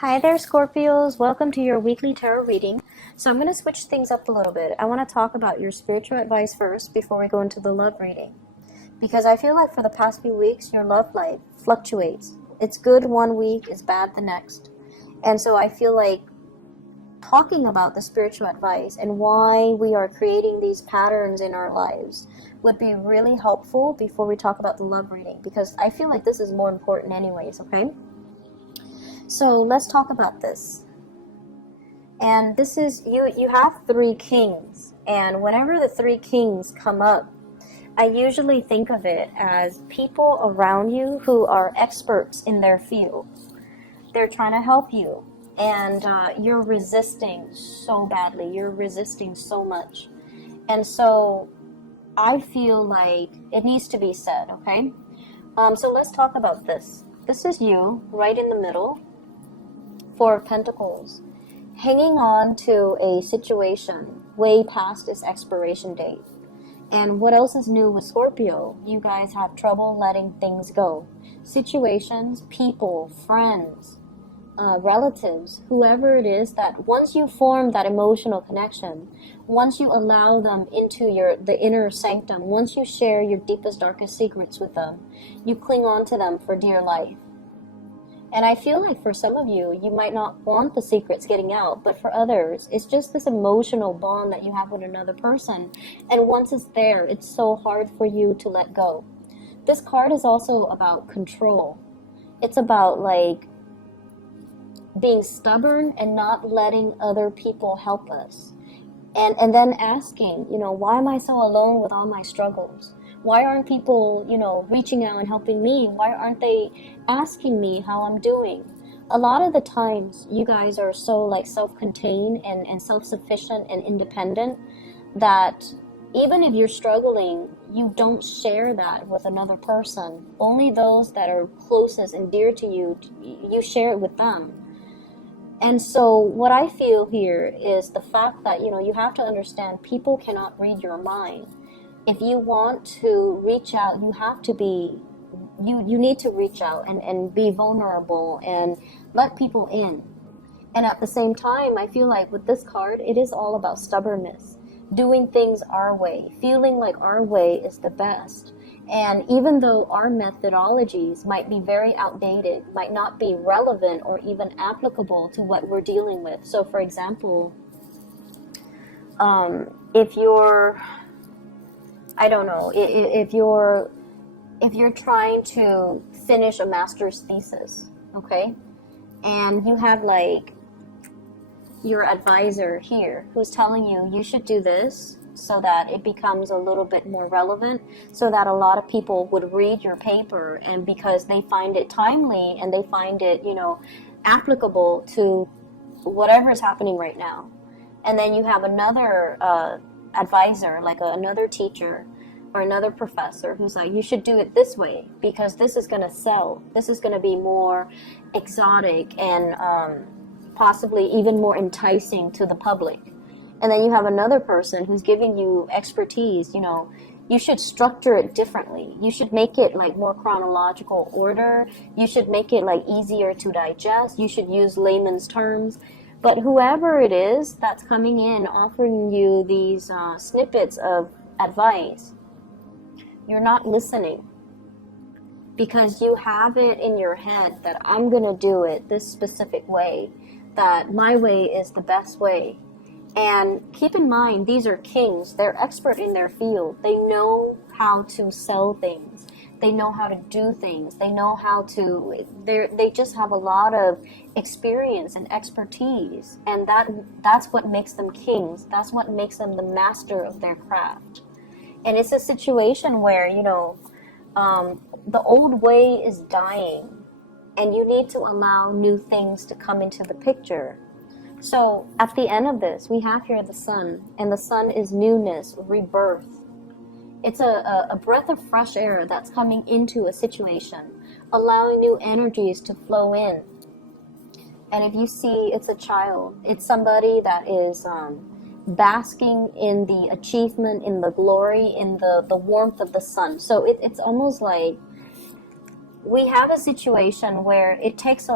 Hi there, Scorpios. Welcome to your weekly tarot reading. So I'm going to switch things up a little bit. I want to talk about your spiritual advice first before we go into the love reading. Because I feel like for the past few weeks, your love life fluctuates. It's good one week, it's bad the next. And so I feel like talking about the spiritual advice and why we are creating these patterns in our lives would be really helpful before we talk about the love reading. Because I feel like this is more important anyways, okay? So let's talk about this. And this is, you have three kings. And whenever the three kings come up, I usually think of it as people around you who are experts in their field. They're trying to help you. And you're resisting so badly. You're resisting so much. And so I feel like it needs to be said, okay? So let's talk about this. This is you, right in the middle. Four of Pentacles, hanging on to a situation way past its expiration date. And what else is new with Scorpio? You guys have trouble letting things go. Situations, people, friends, relatives, whoever it is, that once you form that emotional connection, once you allow them into the inner sanctum, once you share your deepest, darkest secrets with them, you cling on to them for dear life. And I feel like for some of you, you might not want the secrets getting out, but for others, it's just this emotional bond that you have with another person. And once it's there, it's so hard for you to let go. This card is also about control. It's about like being stubborn and not letting other people help us. And then asking, why am I so alone with all my struggles? Why aren't people, reaching out and helping me? Why aren't they asking me how I'm doing? A lot of the times, you guys are so like self-contained and self-sufficient and independent that even if you're struggling, you don't share that with another person. Only those that are closest and dear to you, you share it with them. And so what I feel here is the fact that, you have to understand people cannot read your mind. If you want to reach out, you have to be, you need to reach out and be vulnerable and let people in. And at the same time, I feel like with this card, it is all about stubbornness, doing things our way, feeling like our way is the best. And even though our methodologies might be very outdated, might not be relevant or even applicable to what we're dealing with. So for example, if you're, I don't know, if you're trying to finish a master's thesis, okay, and you have like your advisor here who's telling you should do this so that it becomes a little bit more relevant, so that a lot of people would read your paper, and because they find it timely and they find it, applicable to whatever is happening right now. And then you have another advisor, like another teacher or another professor who's like, you should do it this way because this is going to sell. This is going to be more exotic and possibly even more enticing to the public. And then you have another person who's giving you expertise, you should structure it differently. You should make it like more chronological order. You should make it like easier to digest. You should use layman's terms. But whoever it is that's coming in offering you these snippets of advice, you're not listening, because you have it in your head that I'm going to do it this specific way, that my way is the best way. And keep in mind, these are kings. They're expert in their field. They know how to sell things. They know how to do things. They know how to, they just have a lot of experience and expertise. And that's what makes them kings. That's what makes them the master of their craft. And it's a situation where, the old way is dying, and you need to allow new things to come into the picture. So at the end of this, we have here the sun, and the sun is newness, rebirth. It's a breath of fresh air that's coming into a situation, allowing new energies to flow in. And if you see, it's a child, it's somebody that is basking in the achievement, in the glory, in the warmth of the sun. So it's almost like we have a situation where it takes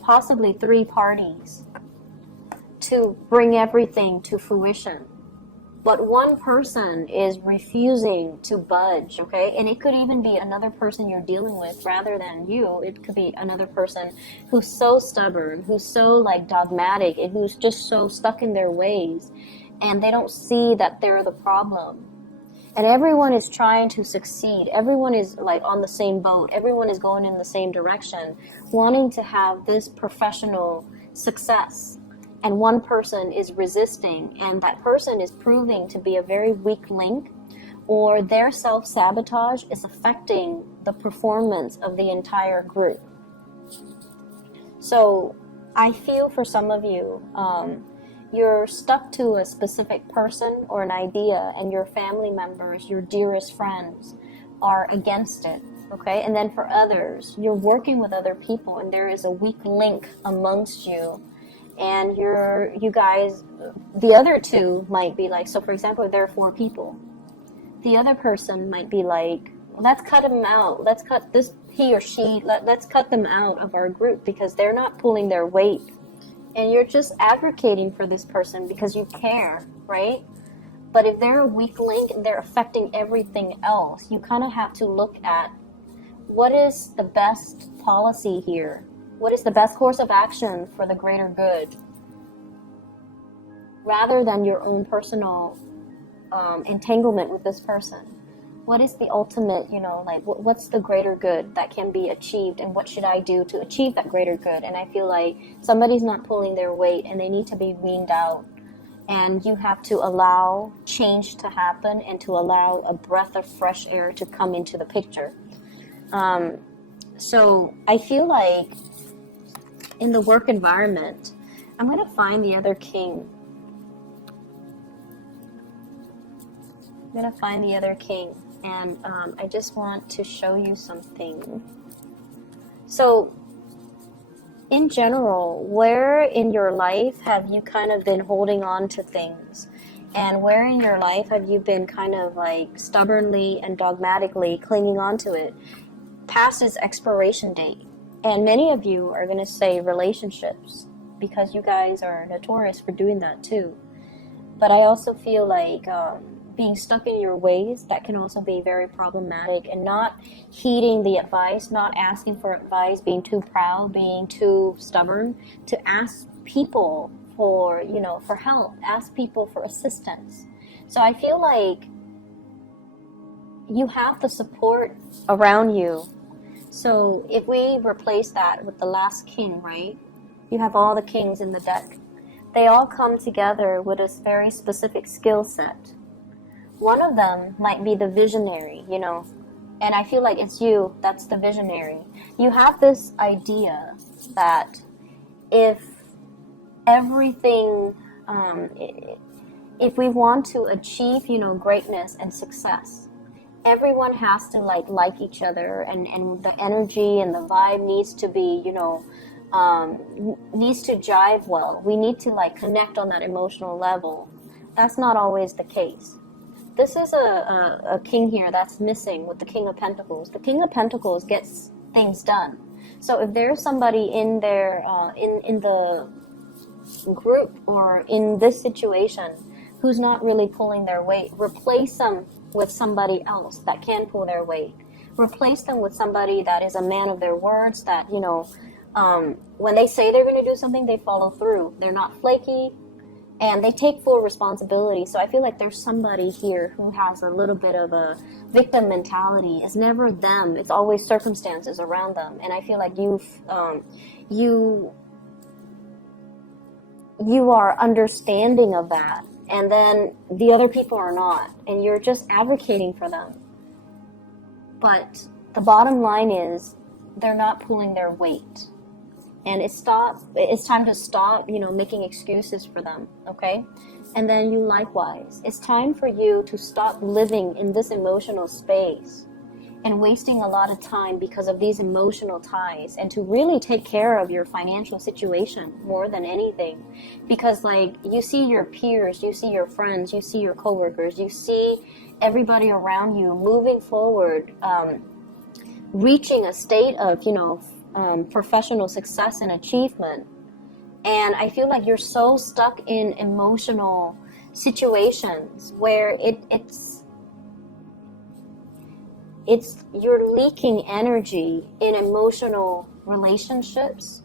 possibly 3 parties to bring everything to fruition. But one person is refusing to budge, okay? And it could even be another person you're dealing with rather than you. It could be another person who's so stubborn, who's so like dogmatic, and who's just so stuck in their ways. And they don't see that they're the problem. And everyone is trying to succeed. Everyone is like on the same boat. Everyone is going in the same direction, wanting to have this professional success. And one person is resisting, and that person is proving to be a very weak link, or their self-sabotage is affecting the performance of the entire group. So I feel for some of you, you're stuck to a specific person or an idea, and your family members, your dearest friends, are against it. Okay, and then for others, you're working with other people, and there is a weak link amongst you. And you guys, the other two might be like, so for example, there are 4 people. The other person might be like, let's cut him out. Let's cut this, he or she, let's cut them out of our group because they're not pulling their weight. And you're just advocating for this person because you care, right? But if they're a weak link and they're affecting everything else, you kind of have to look at what is the best policy here? What is the best course of action for the greater good? Rather than your own personal entanglement with this person. What is the ultimate, like what's the greater good that can be achieved, and what should I do to achieve that greater good? And I feel like somebody's not pulling their weight and they need to be weaned out. And you have to allow change to happen and to allow a breath of fresh air to come into the picture. So I feel like in the work environment, I'm going to find the other king. And I just want to show you something. So in general, where in your life have you kind of been holding on to things? And where in your life have you been kind of like stubbornly and dogmatically clinging on to it past its expiration date? And many of you are going to say relationships, because you guys are notorious for doing that too. But I also feel like being stuck in your ways, that can also be very problematic, and not heeding the advice, not asking for advice, being too proud, being too stubborn to ask people for, for help, ask people for assistance. So I feel like you have the support around you. So if we replace that with the last king, right? You have all the kings in the deck. They all come together with a very specific skill set. One of them might be the visionary, and I feel like it's you that's the visionary. You have this idea that if everything, if we want to achieve, greatness and success, everyone has to like each other, and the energy and the vibe needs to be, needs to jive well. We need to connect on that emotional level. That's not always the case. This is a king here that's missing with the King of Pentacles. The King of Pentacles gets things done. So if there's somebody in there, in the group or in this situation who's not really pulling their weight, replace them with somebody else that can pull their weight. Replace them with somebody that is a man of their words, that, when they say they're going to do something, they follow through. They're not flaky, and they take full responsibility. So I feel like there's somebody here who has a little bit of a victim mentality. It's never them. It's always circumstances around them. And I feel like you are understanding of that. And then the other people are not. And you're just advocating for them. But the bottom line is they're not pulling their weight. And it's time to stop, making excuses for them, okay? And then you likewise. It's time for you to stop living in this emotional space and wasting a lot of time because of these emotional ties, and to really take care of your financial situation more than anything. Because you see your peers, you see your friends, you see your coworkers, you see everybody around you moving forward, reaching a state of, professional success and achievement. And I feel like you're so stuck in emotional situations where it's you're leaking energy in emotional relationships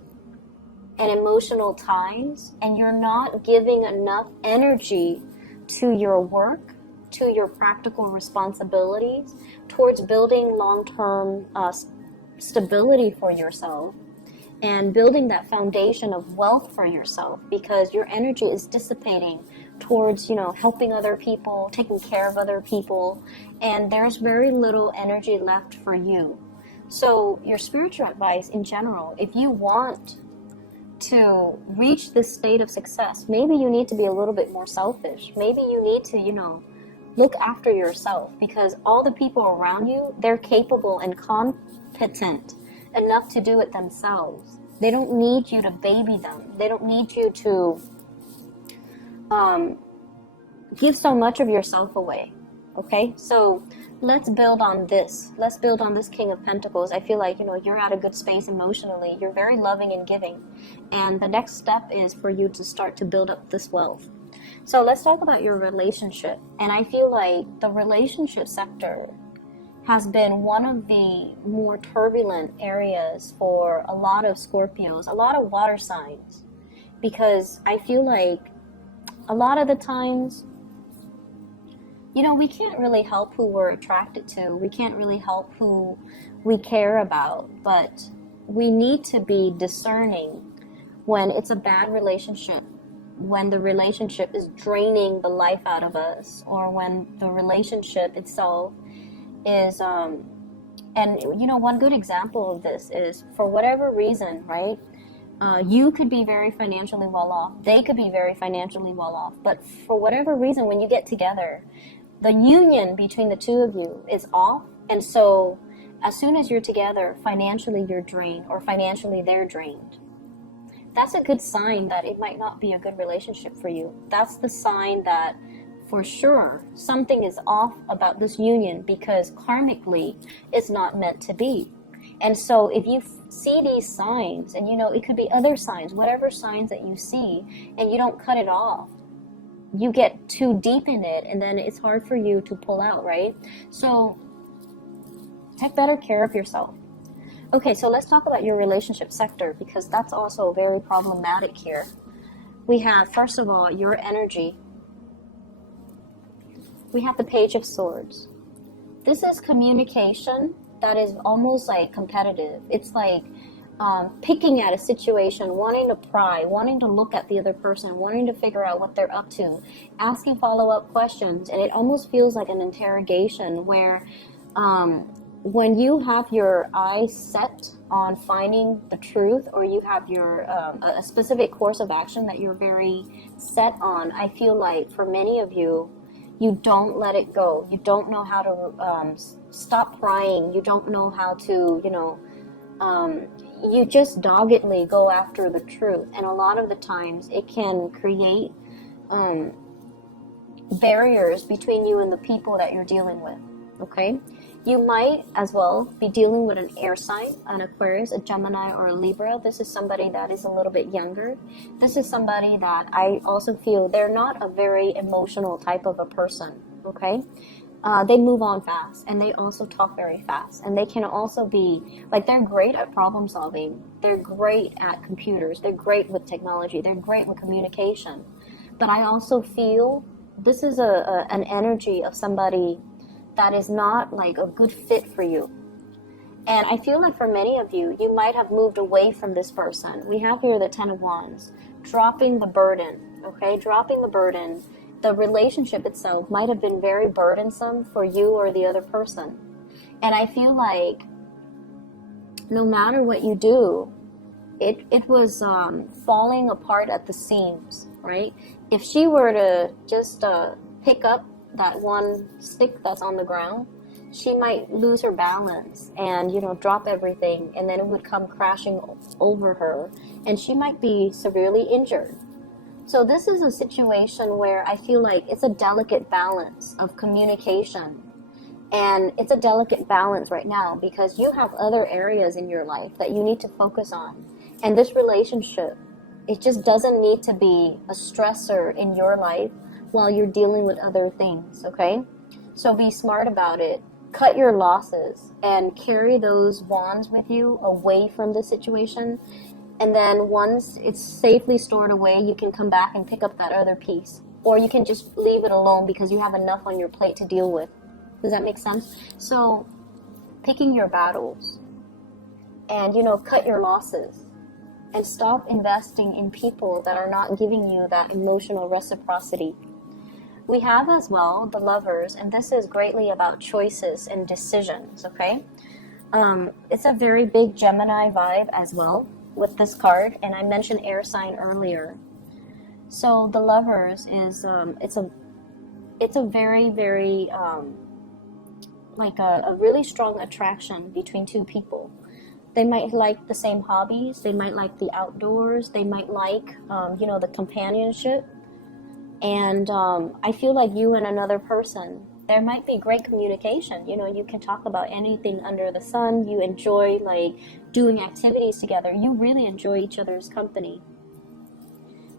and emotional times, and you're not giving enough energy to your work, to your practical responsibilities, towards building long-term stability for yourself and building that foundation of wealth for yourself, because your energy is dissipating towards, helping other people, taking care of other people, and there's very little energy left for you. So your spiritual advice in general, if you want to reach this state of success, maybe you need to be a little bit more selfish. Maybe you need to, look after yourself, because all the people around you, they're capable and competent enough to do it themselves. They don't need you to baby them. They don't need you to give so much of yourself away. Okay, so let's build on this. Let's build on this King of Pentacles. I feel like, you're at a good space emotionally. You're very loving and giving. And the next step is for you to start to build up this wealth. So let's talk about your relationship. And I feel like the relationship sector has been one of the more turbulent areas for a lot of Scorpios, a lot of water signs. Because I feel like a lot of the times, we can't really help who we're attracted to. We can't really help who we care about. But we need to be discerning when it's a bad relationship, when the relationship is draining the life out of us, or when the relationship itself is, one good example of this is, for whatever reason, right? You could be very financially well off. They could be very financially well off. But for whatever reason, when you get together, the union between the two of you is off. And so as soon as you're together, financially you're drained, or financially they're drained. That's a good sign that it might not be a good relationship for you. That's the sign that for sure something is off about this union, because karmically it's not meant to be. And so if you see these signs, and it could be other signs, whatever signs that you see, and you don't cut it off, you get too deep in it, and then it's hard for you to pull out, right? So take better care of yourself. Okay, so let's talk about your relationship sector, because that's also very problematic here. We have, first of all, your energy. We have the Page of Swords. This is communication that is almost like competitive. It's like picking at a situation, wanting to pry, wanting to look at the other person, wanting to figure out what they're up to, asking follow-up questions, and it almost feels like an interrogation where when you have your eyes set on finding the truth, or you have your a specific course of action that you're very set on, I feel like for many of you, you don't let it go. You don't know how to stop prying. You don't know how to, you just doggedly go after the truth. And a lot of the times it can create barriers between you and the people that you're dealing with, okay? You might as well be dealing with an air sign, an Aquarius, a Gemini, or a Libra. This is somebody that is a little bit younger. This is somebody that I also feel they're not a very emotional type of a person, okay? They move on fast, and they also talk very fast. And they can also be, like, they're great at problem solving. They're great at computers. They're great with technology. They're great with communication. But I also feel this is an energy of somebody that is not like a good fit for you. And I feel like for many of you, you might have moved away from this person. We have here the Ten of Wands, dropping the burden, okay? Dropping the burden. The relationship itself might have been very burdensome for you or the other person. And I feel like no matter what you do, it was falling apart at the seams, right? If she were to just pick up that one stick that's on the ground, she might lose her balance and, drop everything, and then it would come crashing over her, and she might be severely injured. So this is a situation where I feel like it's a delicate balance of communication And it's a delicate balance right now because you have other areas in your life that you need to focus on. And this relationship, it just doesn't need to be a stressor in your life while you're dealing with other things, okay? So be smart about it. Cut your losses and carry those wands with you away from the situation. And then once it's safely stored away, you can come back and pick up that other piece. Or you can just leave it alone because you have enough on your plate to deal with. Does that make sense? So picking your battles and, cut your losses and stop investing in people that are not giving you that emotional reciprocity. We have as well the Lovers, and this is greatly about choices and decisions, okay? It's a very big Gemini vibe as well with this card, and I mentioned air sign earlier. So the Lovers is, it's a very, very, like a really strong attraction between two people. They might like the same hobbies, they might like the outdoors, they might like, the companionship. And I feel like you and another person, there might be great communication. You can talk about anything under the sun. You enjoy like doing activities together. You really enjoy each other's company.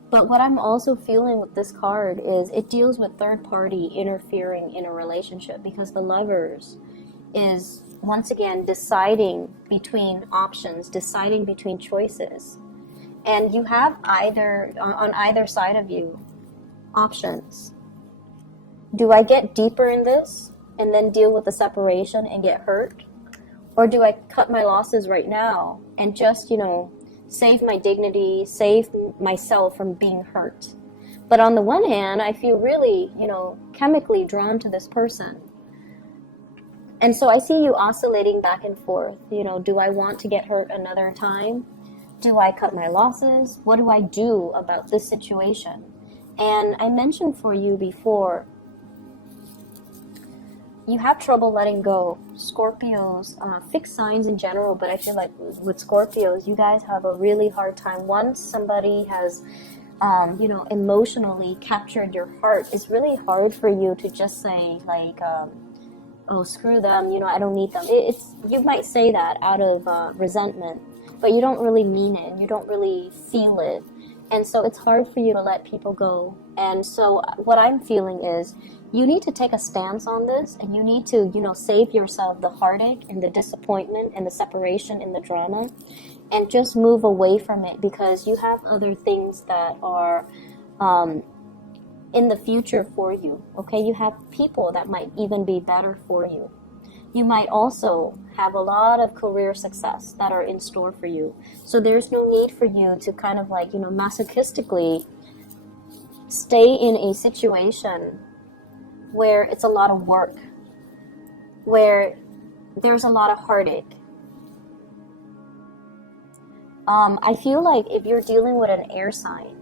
But what I'm also feeling with this card is it deals with third party interfering in a relationship, because the Lovers is once again deciding between options, deciding between choices. And you have on either side of you options. Do I get deeper in this and then deal with the separation and get hurt? Or do I cut my losses right now and just, save my dignity, save myself from being hurt? But on the one hand, I feel really, chemically drawn to this person. And so I see you oscillating back and forth. Do I want to get hurt another time? Do I cut my losses? What do I do about this situation? And I mentioned for you before, you have trouble letting go. Scorpios, fixed signs in general, but I feel like with Scorpios, you guys have a really hard time. Once somebody has, emotionally captured your heart, it's really hard for you to just say, like, oh, screw them, I don't need them. You might say that out of resentment, but you don't really mean it. You don't really feel it. And so it's hard for you to let people go. And so what I'm feeling is you need to take a stance on this, and you need to, save yourself the heartache and the disappointment and the separation and the drama, and just move away from it, because you have other things that are in the future for you, okay? You have people that might even be better for you. You might also have a lot of career success that are in store for you. So there's no need for you to kind of like, masochistically stay in a situation where it's a lot of work, where there's a lot of heartache. I feel like if you're dealing with an air sign,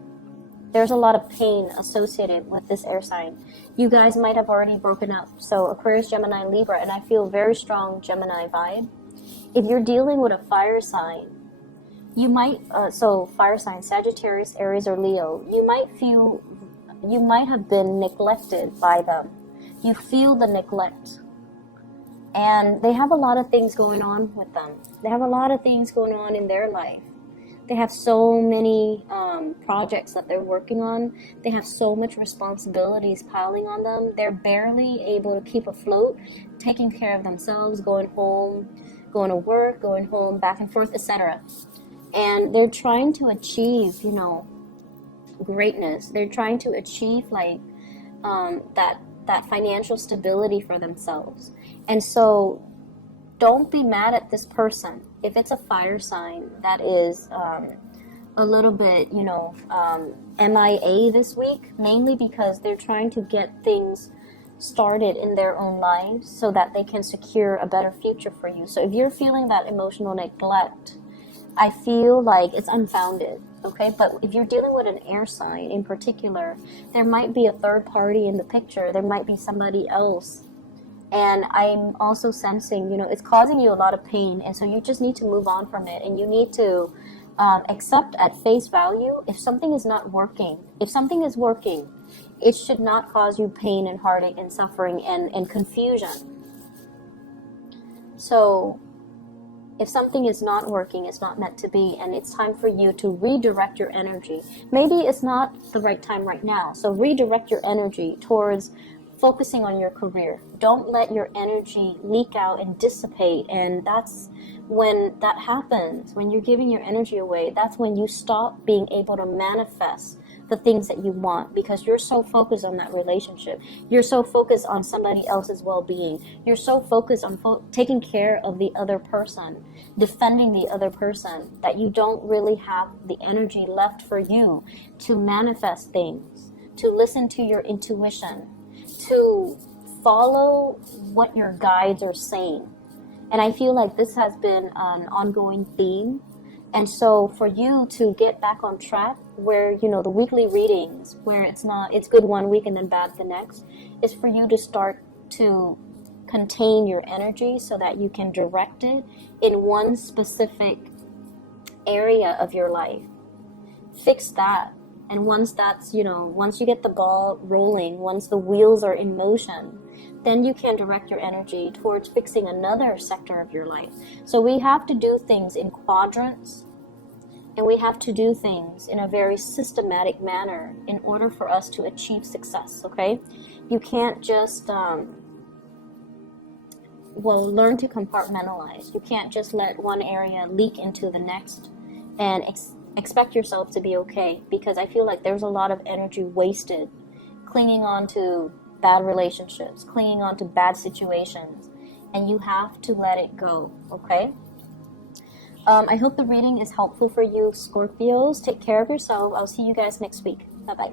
there's a lot of pain associated with this air sign. You guys might have already broken up. So Aquarius, Gemini, Libra, and I feel very strong Gemini vibe. If you're dealing with a fire sign, you might, so fire sign, Sagittarius, Aries, or Leo, you might have been neglected by them. You feel the neglect. And they have a lot of things going on with them. They have a lot of things going on in their life. They have so many projects that they're working on. They have so much responsibilities piling on them. They're barely able to keep afloat, taking care of themselves, going home, going to work, going home, back and forth, etc. And they're trying to achieve, greatness. They're trying to achieve like that financial stability for themselves. And so don't be mad at this person. If it's a fire sign that is a little bit, MIA this week, mainly because they're trying to get things started in their own lives so that they can secure a better future for you. So if you're feeling that emotional neglect, I feel like it's unfounded, okay? But if you're dealing with an air sign in particular, there might be a third party in the picture. There might be somebody else. And I'm also sensing, it's causing you a lot of pain. And so you just need to move on from it. And you need to accept at face value if something is not working. If something is working, it should not cause you pain and heartache and suffering and confusion. So if something is not working, it's not meant to be, and it's time for you to redirect your energy. Maybe it's not the right time right now. So redirect your energy towards focusing on your career. Don't let your energy leak out and dissipate. And that's when that happens, when you're giving your energy away, that's when you stop being able to manifest the things that you want, because you're so focused on that relationship. You're so focused on somebody else's well-being. You're so focused on taking care of the other person, defending the other person, that you don't really have the energy left for you to manifest things, to listen to your intuition, to follow what your guides are saying. And I feel like this has been an ongoing theme. And so for you to get back on track, where, you know, the weekly readings, where it's good one week and then bad the next, is for you to start to contain your energy so that you can direct it in one specific area of your life. Fix that. And once that's, you know, once you get the ball rolling, once the wheels are in motion, then you can direct your energy towards fixing another sector of your life. So we have to do things in quadrants, and we have to do things in a very systematic manner in order for us to achieve success, okay? You can't just, learn to compartmentalize. You can't just let one area leak into the next and expect yourself to be okay, because I feel like there's a lot of energy wasted clinging on to bad relationships, clinging on to bad situations, and you have to let it go, okay? I hope the reading is helpful for you, Scorpios. Take care of yourself. I'll see you guys next week. Bye-bye.